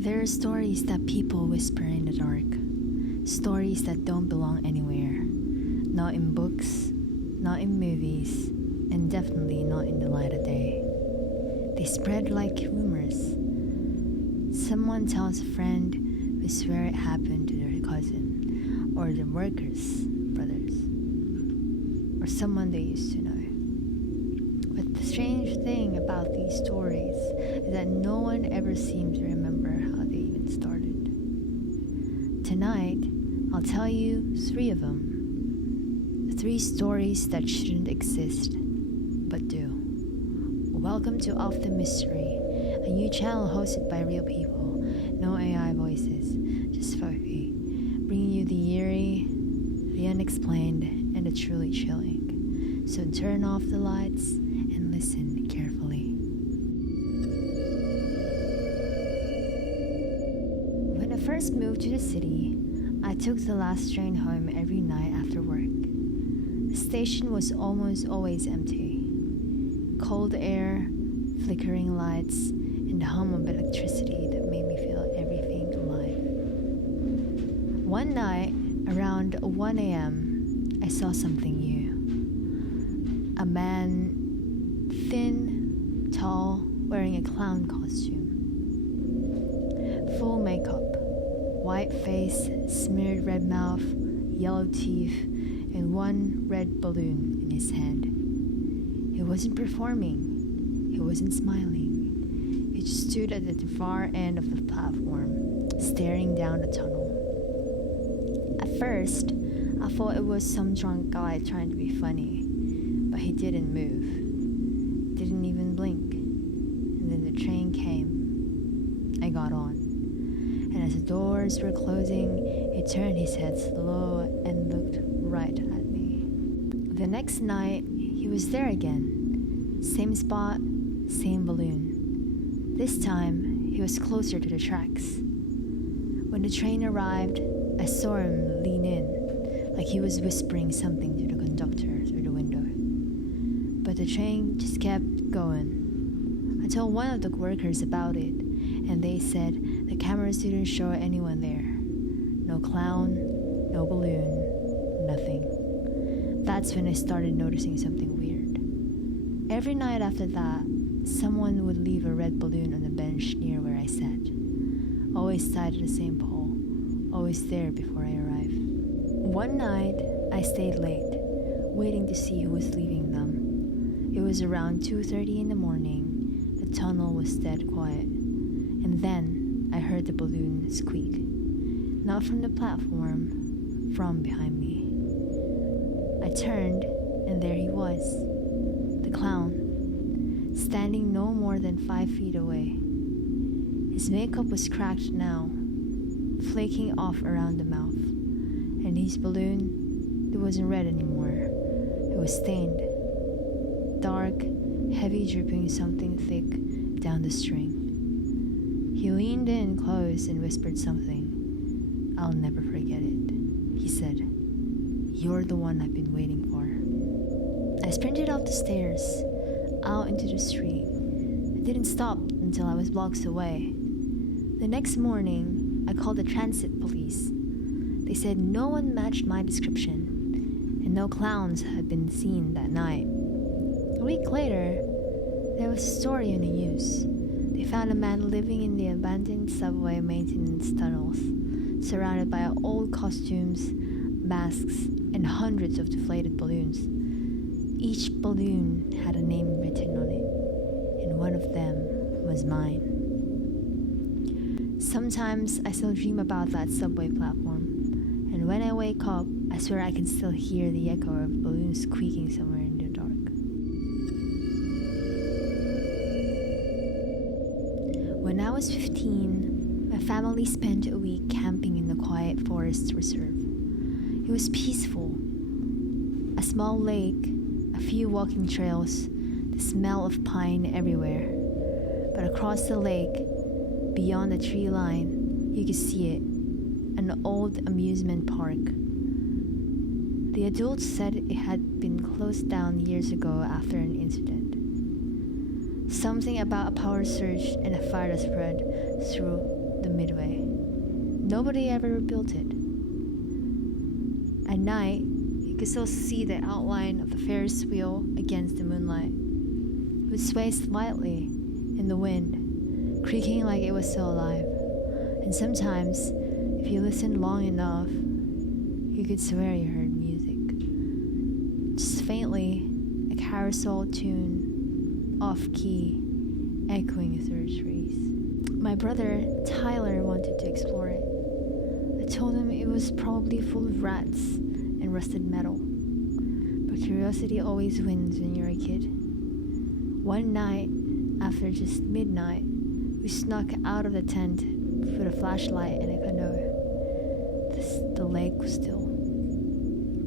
There are stories that people whisper in the dark, stories that don't belong anywhere, not in books, not in movies, and definitely not in the light of day. They spread like rumors. Someone tells a friend who swear it happened to their cousin, or the workers' brothers, or someone they used to know. But the strange thing about these stories is that no one ever seems to remember how they even started. Tonight, I'll tell you 3 of them. 3 stories that shouldn't exist, but do. Welcome to Off the Mystery, a new channel hosted by real people, no AI voices, just Fofi, bringing you the eerie, the unexplained, and the truly chilling. So turn off the lights and listen carefully. When I first moved to the city, I took the last train home every night after work. The station was almost always empty. Cold air, flickering lights, and the hum of electricity that made me feel everything alive. One night, around 1 a.m., I saw something new. A man, thin, tall, wearing a clown costume. Full makeup, white face, smeared red mouth, yellow teeth, and one red balloon in his hand. He wasn't performing, he wasn't smiling. He just stood at the far end of the platform, staring down the tunnel. At first, I thought it was some drunk guy trying to be funny, but he didn't move. Didn't even blink. And then the train came. I got on. And as the doors were closing, he turned his head slow and looked right at me. The next night, he was there again. Same spot, same balloon. This time, he was closer to the tracks. When the train arrived, I saw him lean in, like he was whispering something to the conductor through the window. But the train just kept going. I told one of the workers about it, and they said the cameras didn't show anyone there. No clown, no balloon, nothing. That's when I started noticing something weird. Every night after that, someone would leave a red balloon on the bench near where I sat. Always tied to the same pole, always there before I arrived. One night, I stayed late, waiting to see who was leaving them. It was around 2:30 in the morning. The tunnel was dead quiet. And then I heard the balloon squeak. Not from the platform, from behind me. I turned, and there he was. The clown, standing no more than 5 feet away. His makeup was cracked now, flaking off around the mouth. And his balloon, it wasn't red anymore. It was stained. Dark, heavy dripping something thick down the string. He leaned in close and whispered something. "I'll never forget it," he said. "You're the one I've been waiting for." I sprinted up the stairs, out into the street. I didn't stop until I was blocks away. The next morning, I called the transit police. They said no one matched my description, and no clowns had been seen that night. A week later, there was a story in the news. They found a man living in the abandoned subway maintenance tunnels, surrounded by old costumes, masks, and hundreds of deflated balloons. Each balloon had a name written on it, and one of them was mine. Sometimes I still dream about that subway platform, and when I wake up, I swear I can still hear the echo of balloons squeaking somewhere in the dark. When I was 15, my family spent a week camping in the quiet forest reserve. It was peaceful. A small lake, a few walking trails, the smell of pine everywhere. But across the lake, beyond the tree line, you could see it, an old amusement park. The adults said it had been closed down years ago after an incident. Something about a power surge and a fire that spread through the Midway. Nobody ever rebuilt it. At night, you could still see the outline of the Ferris wheel against the moonlight. It would sway slightly in the wind, creaking like it was still alive. And sometimes, if you listened long enough, you could swear you heard music. Just faintly, a carousel tune, off-key, echoing through the trees. My brother, Tyler, wanted to explore it. I told him it was probably full of rats and rusted metal. But curiosity always wins when you're a kid. One night, after just midnight, we snuck out of the tent with a flashlight and a canoe. The lake was still.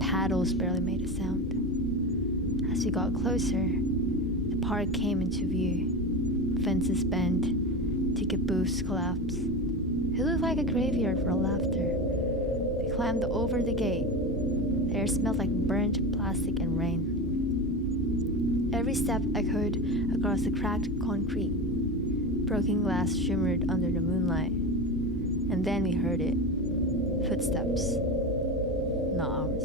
Paddles barely made a sound. As we got closer, the park came into view. Fences bent, ticket booths collapsed. It looked like a graveyard for laughter. We climbed over the gate. The air smelled like burnt plastic and rain. Every step echoed across the cracked concrete. Broken glass shimmered under the moonlight. And then we heard it. Footsteps. Not ours.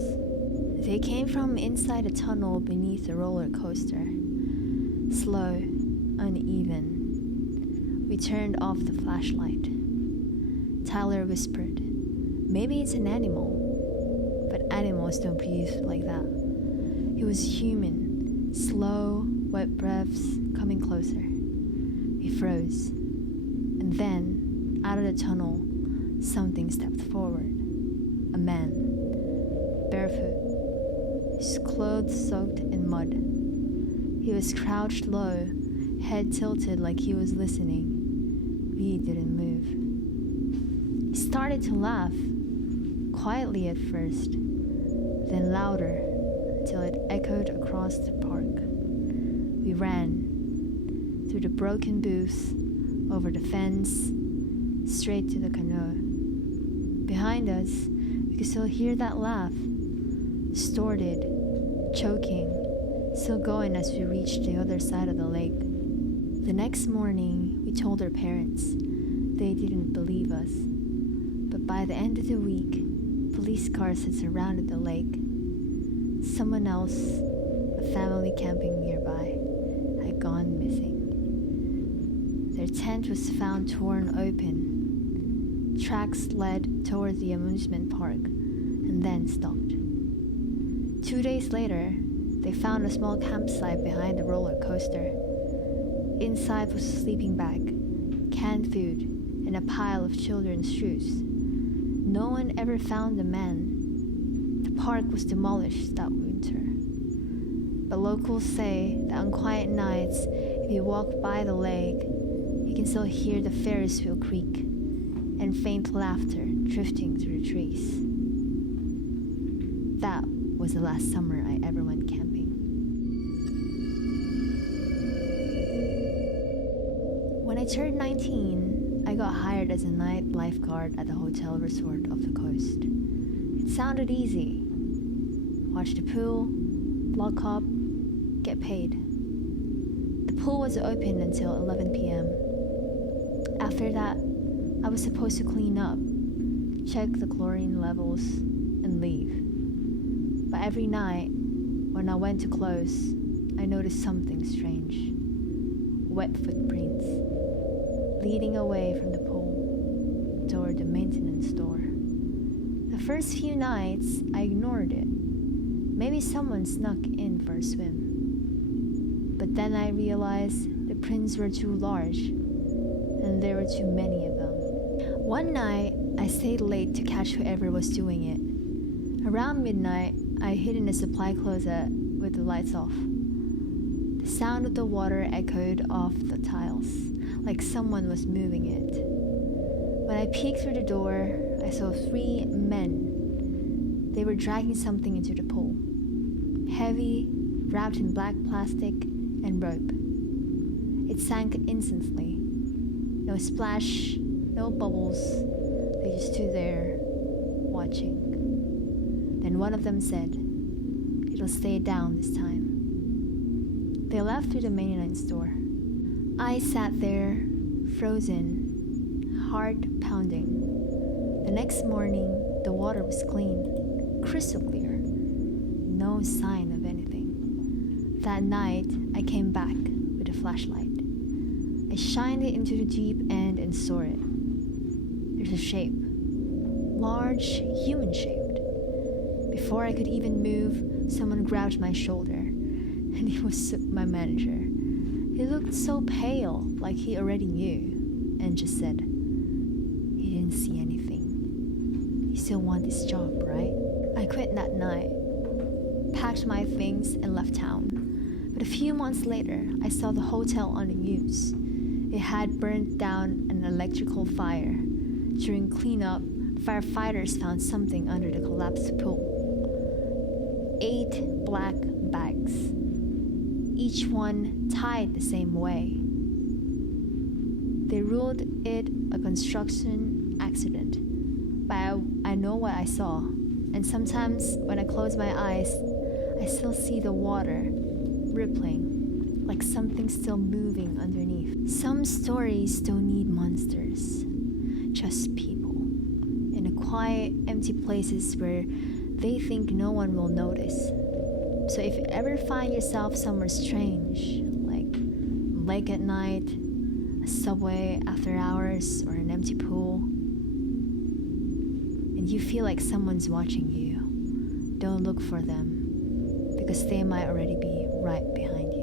They came from inside a tunnel beneath the roller coaster. Slow, uneven. We turned off the flashlight. Tyler whispered, "Maybe it's an animal." But animals don't breathe like that. It was human. Slow, wet breaths coming closer. We froze. And then, out of the tunnel, something stepped forward. A man. Barefoot. His clothes soaked in mud. He was crouched low, head tilted like he was listening. We didn't move. He started to laugh, quietly at first, then louder, until it echoed across the park. We ran, through the broken booths, over the fence, straight to the canoe. Behind us, we could still hear that laugh, distorted, choking, still going as we reached the other side of the lake. The next morning, we told our parents. They didn't believe us. But by the end of the week, police cars had surrounded the lake. Someone else, a family camping nearby, had gone missing. Their tent was found torn open. Tracks led toward the amusement park and then stopped. 2 days later, they found a small campsite behind the roller coaster. Inside was a sleeping bag, canned food, and a pile of children's shoes. No one ever found the man. The park was demolished that winter. But locals say that on quiet nights, if you walk by the lake, you can still hear the Ferris wheel creak and faint laughter drifting through the trees. That was the last summer I ever went camping. When I turned 19, I got hired as a night lifeguard at the hotel resort off the coast. It sounded easy. Watch the pool, block hop, get paid. The pool was open until 11 p.m. After that, I was supposed to clean up, check the chlorine levels, and leave. But every night, when I went to close, I noticed something strange. Wet footprints, leading away from the pool, toward the maintenance door. The first few nights, I ignored it. Maybe someone snuck in for a swim. But then I realized the prints were too large, and there were too many of them. One night, I stayed late to catch whoever was doing it. Around midnight, I hid in a supply closet with the lights off. The sound of the water echoed off the tiles, like someone was moving it. When I peeked through the door, I saw 3 men. They were dragging something into the pool. Heavy, wrapped in black plastic and rope. It sank instantly. No splash, no bubbles. They just stood there, watching. Then one of them said, "It'll stay down this time." They left through the maintenance door. I sat there, frozen, heart pounding. The next morning, the water was clean, crystal clear. No sign of anything. That night, I came back with a flashlight. I shined it into the deep end and saw it. There's a shape, large, human-shaped. Before I could even move, someone grabbed my shoulder, and it was my manager. He looked so pale, like he already knew, and just said, "He didn't see anything. You still want this job, right?" I quit that night, packed my things, and left town. But a few months later, I saw the hotel on the news. It had burnt down an electrical fire. During cleanup, firefighters found something under the collapsed pool. 8 black bags, each one tied the same way. They ruled it a construction accident, but I know what I saw, and sometimes when I close my eyes, I still see the water rippling, like something still moving underneath. Some stories don't need monsters, just people, in the quiet, empty places where they think no one will notice. So if you ever find yourself somewhere strange, like a lake at night, a subway after hours, or an empty pool, and you feel like someone's watching you, don't look for them, because they might already be right behind you.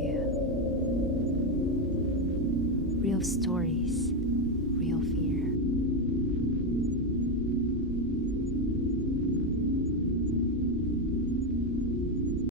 Real stories, real feelings.